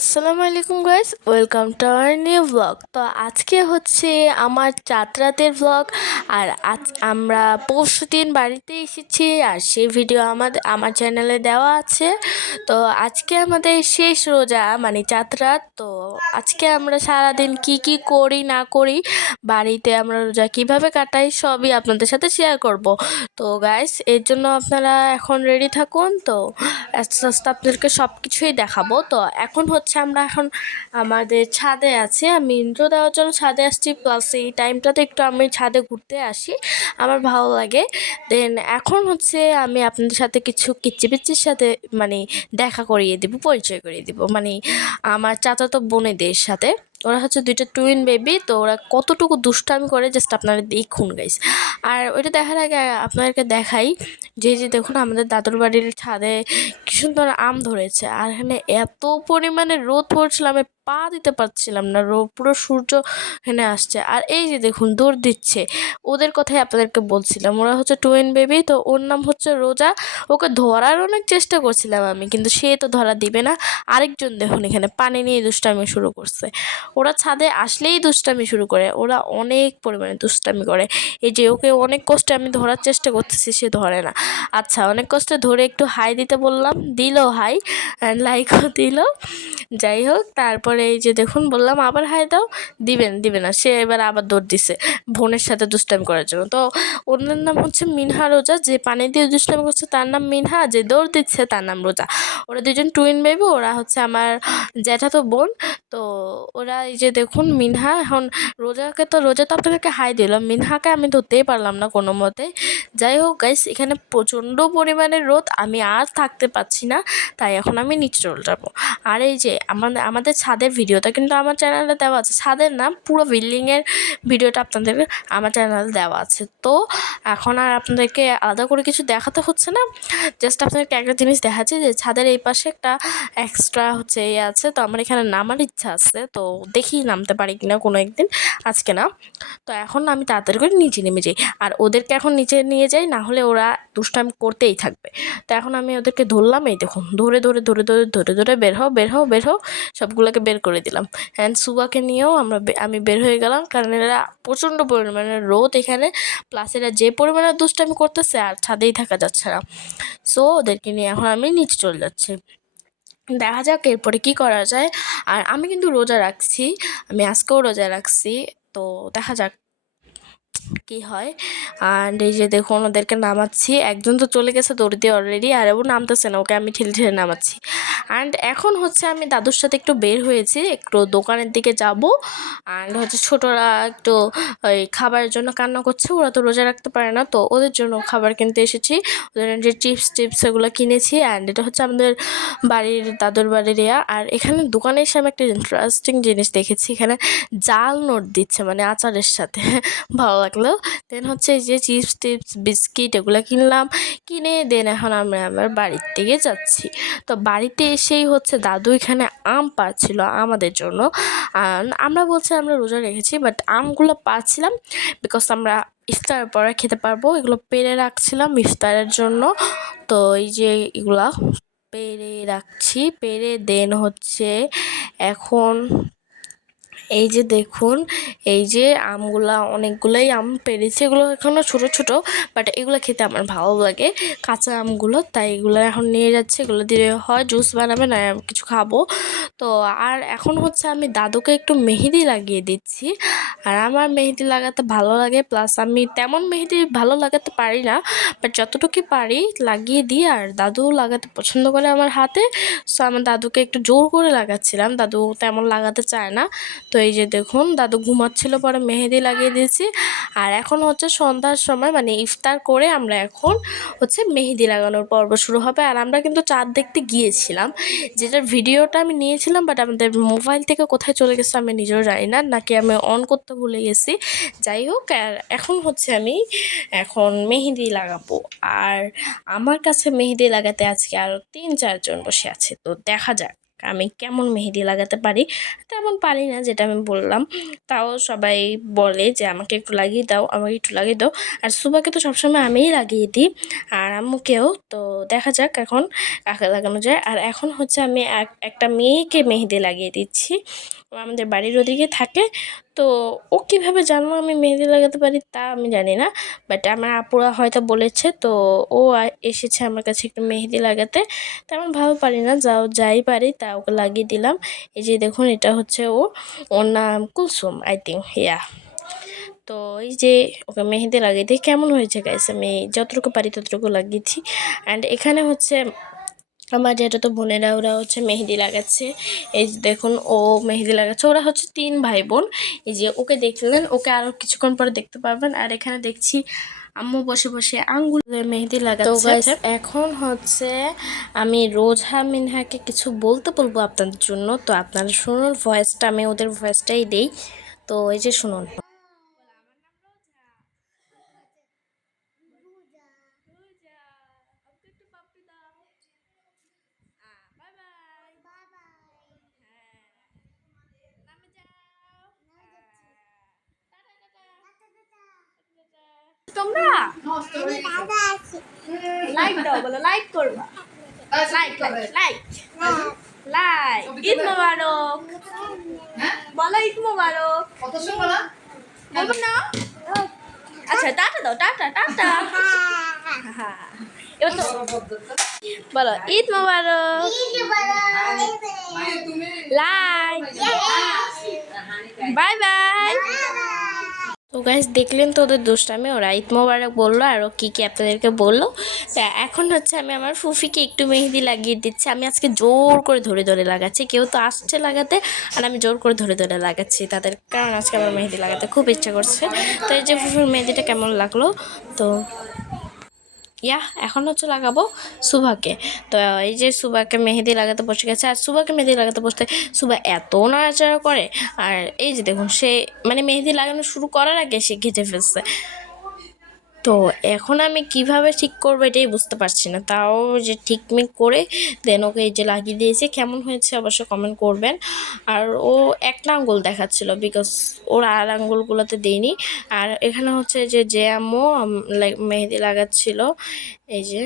আসসালামু আলাইকুম guys welcome to our new blog তো আজকে হচ্ছে আমার চাতরাতের ব্লগ আর আজ আমরা পরশু দিন বাড়িতে এসেছি, আর সেই ভিডিও আমাদের আমার চ্যানেলে দেওয়া আছে। তো আজকে আমাদের শেষ রোজা মানে চাতরাত তো আজকে আমরা সারাদিন কি কি করি, না করি, বাড়িতে আমরা রোজা কীভাবে কাটাই, সবই আপনাদের সাথে শেয়ার করব। তো গাইস এর জন্য আপনারা এখন রেডি থাকুন। তো আস্তে আস্তে আপনাদেরকে সব কিছুই দেখাবো। তো এখন হচ্ছে আমরা এখন আমাদের ছাদে আছি। আমি ইন্ট্রো দেওয়ার জন্য ছাদে আসছি প্লাস এই টাইমটাতে একটু আমি ছাদে ঘুরতে আসি। আমার ভালো লাগে। দেন এখন হচ্ছে আমি আপনাদের সাথে কিছু কিচ্ছি পিচ্ছির সাথে মানে দেখা করিয়ে দিব, পরিচয় করিয়ে দেবো। মানে আমার চাচাতো বোনেদের সাথে। ওরা হচ্ছে দুইটা টুইন বেবি তো ওরা কতটুকু দুষ্টামি করে জাস্ট আপনারা দেখুন গাইস আর ওইটা দেখার আগে আপনাদেরকে দেখাই, যে যে দেখুন আমাদের দাদুর বাড়ির ছাদে কি সুন্দর আম ধরেছে। আর এখানে এত পরিমাণে রোদ পড়ছিল, আমি পা দিতে পারছিলাম না, রো, পুরো সূর্য এখানে আসছে। আর এই যে দেখুন, দৌড় দিচ্ছে। ওদের কথাই আপনাদেরকে বলছিলাম। ওরা হচ্ছে টুইন বেবি তো ওর নাম হচ্ছে রোজা। ওকে ধরার অনেক চেষ্টা করছিলাম আমি, কিন্তু সে তো ধরা দিবে না। আরেকজন দেখুন এখানে, পানি নিয়ে দুষ্টামি শুরু করছে। ওরা ছাদে আসলেই দুষ্টামি শুরু করে। ওরা অনেক পরিমাণে দুষ্টামি করে। এই যে ওকে অনেক কষ্টে আমি ধরার চেষ্টা করতেছি, সে ধরে না। আচ্ছা অনেক কষ্টে ধরে একটু হাই দিতে বললাম। দিল হাই লাইকও দিল। যাই হোক, তারপরে এই যে দেখুন বললাম, আবার হাই দাও। দিবেন দিবে না। সে এবার আবার দৌড় দিছে বোনের সাথে দুষ্টামি করার জন্য। তো ওনার নাম হচ্ছে মিনহা রোজা। যে পানি দিয়ে দুষ্টামি করছে তার নাম মিনহা, যে দৌড় দিচ্ছে তার নাম রোজা। ওরা দুজন টুইন বেবি ওরা হচ্ছে আমার জ্যাঠা তো বোন। তো ওরা এই যে দেখুন মিনহা, এখন রোজাকে তো, রোজা তো আপনাদেরকে হাই দিল। মিনহাকে আমি ধরতেই পারলাম না কোনো মতে। যাই হোক গাইস এখানে প্রচণ্ড পরিমাণে রোদ। আমি আর থাকতে পারছি না, তাই এখন আমি নিচে চলে যাব। আর এই যে আমাদের আমাদের ছাদের ভিডিওটা কিন্তু আমার চ্যানেলে দেওয়া আছে। ছাদের না পুরো বিল্ডিংয়ের ভিডিওটা আপনাদের আমার চ্যানেলে দেওয়া আছে। তো এখন আর আপনাদেরকে আলাদা করে কিছু দেখাতে হচ্ছে না। জাস্ট আপনাদেরকে একটা জিনিস দেখাচ্ছে যে ছাদের এই পাশে একটা এক্সট্রা হচ্ছে ইয়ে আছে। তো আমার এখানে নামার ইচ্ছা আছে। তো দেখি নামতে পারি কিনা কোনো একদিন। আজকে না। তো এখন আমি তাড়াতাড়ি করে নিচে নেমে যাই। আর ওদেরকে এখন নিচে নিয়ে যাই, না হলে ওরা দুষ্টামি করতেই থাকবে। তো এখন আমি ওদেরকে ধরলাম, এই দেখুন, ধরে ধরে ধরে ধরে ধরে ধরে, বের হও বের হও বের হও, সবগুলোকে বের করে দিলাম। অ্যান্ড সুবাকে নিয়েও আমরা আমি বের হয়ে গেলাম, কারণ এরা প্রচণ্ড পরিমাণে রোদ এখানে প্লাস এরা যে পরিমাণে দুষ্টামি করতেছে আর ছাদেই থাকা যাচ্ছে না। সো ওদেরকে নিয়ে এখন আমি নিচে চলে যাচ্ছি। দেখা যাক এরপরে কী করা যায়। আর আমি কিন্তু রোজা রাখছি, আমি আজকেও রোজা রাখছি, তো দেখা যাক কি হয়? অ্যান্ড এই যে দেখুন, ওদেরকে নামাচ্ছি। একজন তো চলে গেছে দৌড় দিয়ে অলরেডি আর ও নামতেছে না, ওকে আমি ঠেলে ঠেলে নামাচ্ছি। অ্যান্ড এখন হচ্ছে আমি দাদুর সাথে একটু বের হয়েছি, একটু দোকানের দিকে যাব। অ্যান্ড হচ্ছে ছোটরা একটু, ওই খাবারের জন্য কান্না করছে, ওরা তো রোজা রাখতে পারে না, তো ওদের জন্য খাবার কিনতে এসেছি। ওদের যে চিপস টিপস এগুলো কিনেছি অ্যান্ড এটা হচ্ছে আমাদের বাড়ির, দাদুর বাড়ির ইয়া। আর এখানে দোকানে এসে আমি একটা ইন্টারেস্টিং জিনিস দেখেছি, এখানে জাল নোট দিচ্ছে মানে আচারের সাথে। ভালো লাগল। দেন হচ্ছে যে চিপস টিপস বিস্কিট এগুলো কিনলাম। কিনে দেন এখন আমরা আমার বাড়ির দিকে যাচ্ছি। তো বাড়িতে এসেই হচ্ছে দাদু এখানে আম পাচ্ছিল আমাদের জন্য। আমরা বলছি আমরা রোজা রেখেছি বাট আমগুলো পাচ্ছিলাম বিকজ আমরা ইফতারের পরে খেতে পারব। এগুলো পেরে রাখছিলাম ইফতারের জন্য। তো এই যে এগুলা পেরে রাখছি। পেরে দেন হচ্ছে এখন এই যে দেখুন, এই যে আমগুলা, অনেকগুলোই আম পেরেছি। এগুলো এখনও ছোটো ছোটো বাট এগুলো খেতে আমার ভালো লাগে। কাঁচা আমগুলো, তাই এগুলো এখন নিয়ে যাচ্ছে। এগুলো দিয়ে হয় জুস বানাবে না কিছু খাব। তো আর এখন হচ্ছে আমি দাদুকে একটু মেহেদি লাগিয়ে দিচ্ছি। আর আমার মেহেদি লাগাতে ভালো লাগে প্লাস আমি তেমন মেহেদি ভালো লাগাতে পারি না বাট যতটুকু পারি লাগিয়ে দিই। আর দাদু লাগাতে পছন্দ করে আমার হাতে সো আমার দাদুকে একটু জোর করে লাগাচ্ছিলাম। দাদু তেমন লাগাতে চায় না। তো এই যে দেখুন, দাদু ঘুমাচ্ছিল পরে মেহেদি লাগিয়ে দিয়েছি। আর এখন হচ্ছে সন্ধ্যার সময় মানে ইফতার করে আমরা এখন হচ্ছে মেহেদি লাগানোর পর্ব শুরু হবে। আর আমরা কিন্তু চাঁদ দেখতে গিয়েছিলাম। যেটার ভিডিওটা আমি নিয়েছিলাম বাট আমাদের মোবাইল থেকে কোথায় চলে গেছে আমি নিজেও জানি না। নাকি আমি অন করতে ভুলে গেছি। যাই হোক, আর এখন হচ্ছে আমি এখন মেহেদি লাগাবো। আর আমার কাছে মেহেদি লাগাতে আজকে আরও তিন চারজন বসে আছে, তো দেখা যাক। আমি কেমন মেহেদি লাগাতে পারি? তেমন পারি না, যেটা আমি বললাম। তাও সবাই বলে যে, আমাকে একটু লাগিয়ে দাও, আমাকে একটু লাগিয়ে দাও। আর সুবাকে তো সবসময় আমিই লাগিয়ে দিই, আর আম্মুকেও। তো দেখা যাক এখন কাকে লাগানো যায়। আর এখন হচ্ছে আমি এক, একটা মেয়েকে মেহেদি লাগিয়ে দিচ্ছি। আমাদের বাড়ির ওদিকে থাকে তো ও কীভাবে জানলো আমি মেহেদি লাগাতে পারি তা আমি জানি না বাট আমার আপুরা হয়তো বলেছে, তো ও এসেছে আমার কাছে একটু মেহেদি লাগাতে। তেমন ভালো পারি না, যাও যাই পারি, তা ওকে লাগিয়ে দিলাম। এই যে দেখুন, এটা হচ্ছে ও, ওর নাম কুলসুম আই থিঙ্ক ইয়া তো এই যে ওকে মেহেদি লাগিয়ে দিয়ে কেমন হয়েছে গাইস আমি যতটুকু পারি ততটুকু লাগিয়েছি। অ্যান্ড এখানে হচ্ছে আমার যেটা তো বোনেরা ওরা হচ্ছে মেহেদি লাগাচ্ছে। এই যে দেখুন ও মেহেদি লাগাচ্ছে। ওরা হচ্ছে তিন ভাই বোন এই যে ওকে দেখলেন ওকে আরও কিছুক্ষণ পরে দেখতে পারবেন। আর এখানে দেখছি আম্মু বসে বসে আঙ্গুলে মেহেদি লাগাচ্ছে। এখন হচ্ছে আমি রোজা মিনহাকে কিছু বলতে বলব আপনাদের জন্য। তো আপনারা শুনুন ভয়েসটা আমি ওদের ভয়েসটাই দেই। তো এই যে শুনুন। তোমরা? লাইক দাও বলো লাইক করবা। লাইক লাইক লাইক ঈদ মোবারক। বলো ঈদ মোবারক। বলব না? আচ্ছা টাটা দাও টাটা টাটা। এবার তো বলো ঈদ মোবারক। লাইক বাই বাই তো গাইজ দেখলেন তো ওদের দুষ্টামি? ওরা ঈদ মোবারক বলল আরও কী কী আপনাদেরকে বলল? তা এখন হচ্ছে আমি আমার ফুফিকে একটু মেহেদি লাগিয়ে দিচ্ছি। আমি আজকে জোর করে ধরে ধরে লাগাচ্ছি। কেউ তো আসছে লাগাতে, আর আমি জোর করে ধরে ধরে লাগাচ্ছি তাদের কারণ আজকে আমার মেহেদি লাগাতে খুব ইচ্ছা করছে। তো এই যে ফুফির মেহেদিটা কেমন লাগল? তো ইয়া এখন হচ্ছে লাগাবো সুভাকে। তো এই যে সুভাকে মেহেদি লাগাতে বসে গেছে, আর সুভাকে মেহেদি লাগাতে বসতে সুভা এত নাড়াচাড়া করে, আর এই যে দেখুন সে মানে মেহেদি লাগানো শুরু করার আগে সে ঘেঁচে ফেলছে। তো এখন আমি কীভাবে ঠিক করব এটাই বুঝতে পারছি না। তাও যে ঠিকমিক করে দেন ওকে এই যে লাগিয়ে দিয়েছে, কেমন হয়েছে অবশ্য কমেন্ট করবেন। আর ও একটা আঙ্গুল দেখাচ্ছিল বিকজ ওর আর আঙ্গুলগুলোতে দেয়নি আর এখানে হচ্ছে যে যে আম্মু মেহেদি লাগাচ্ছিল, এই যে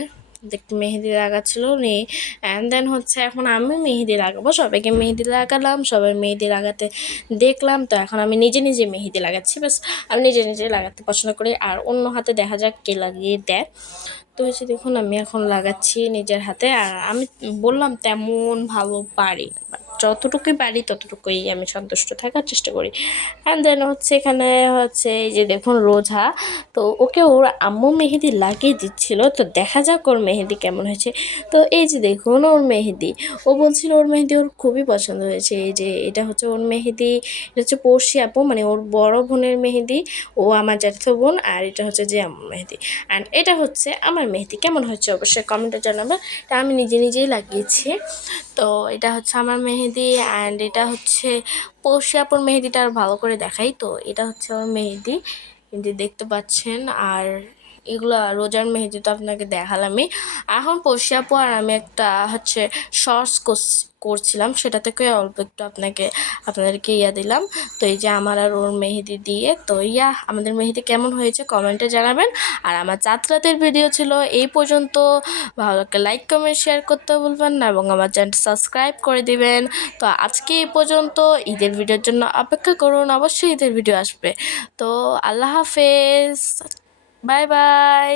দেখতে মেহেদি লাগাচ্ছিল নে অ্যান্ড দেন হচ্ছে এখন আমি মেহেদি লাগাবো, সবাইকে মেহেদি লাগালাম, সবাই মেহেদি লাগাতে দেখলাম, তো এখন আমি নিজে নিজে মেহেদি লাগাচ্ছি বাস আমি নিজে নিজে লাগাতে পছন্দ করি, আর অন্য হাতে দেখা যাক কে লাগিয়ে দেয়। তো হচ্ছে দেখুন, আমি এখন লাগাচ্ছি নিজের হাতে, আর আমি বললাম তেমন ভালো পারি না যতটুকুই পারি ততটুকুই আমি সন্তুষ্ট থাকার চেষ্টা করি। অ্যান্ড দেন হচ্ছে এখানে হচ্ছে এই যে দেখুন রোজা, তো ওকে ওর আম্মু মেহেদি লাগিয়ে দিচ্ছিল, তো দেখা যাক ওর মেহেদি কেমন হয়েছে। তো এই যে দেখুন ওর মেহেদি, ও বলছিল ওর মেহেদি ওর খুবই পছন্দ হয়েছে। এই যে এটা হচ্ছে ওর মেহেদি, এটা হচ্ছে পড়শি আপু মানে ওর বড় বোনের মেহেদি, ও আমার জ্যাঠো বোন, আর এটা হচ্ছে যে আমার মেহেদি। অ্যান্ড এটা হচ্ছে আমার মেহেদি, কেমন হচ্ছে অবশ্যই কমেন্টে জানাবেন। এটা আমি নিজে নিজেই লাগিয়েছি। তো এটা হচ্ছে আমার মেহেদি। অ্যান্ড এটা হচ্ছে পড়শি আপুর মেহেদিটা আর ভালো করে দেখাই। তো এটা হচ্ছে আমার মেহেদি। দেখতে পাচ্ছেন, আর এগুলো রোজার মেহেদি তো আপনাকে দেখালামই। এখন পড়শি পর আমি একটা হচ্ছে শর্টস করছিলাম, সেটা থেকে অল্প একটু আপনাকে, আপনাদেরকে ইয়া দিলাম। তো এই যে আমার আর ওর মেহেদি দিয়ে, তো ইয়া, আমাদের মেহেদি কেমন হয়েছে কমেন্টে জানাবেন। আর আমার চাঁদরাতের ভিডিও ছিল এই পর্যন্ত। ভালো লাগলে লাইক কমেন্ট শেয়ার করতে ভুলবেন না এবং আমার চ্যানেলটা সাবস্ক্রাইব করে দিবেন। তো আজকে এই পর্যন্ত। ঈদের ভিডিওর জন্য অপেক্ষা করুন, অবশ্যই ঈদের ভিডিও আসবে। তো আল্লাহ হাফেজ। Bye bye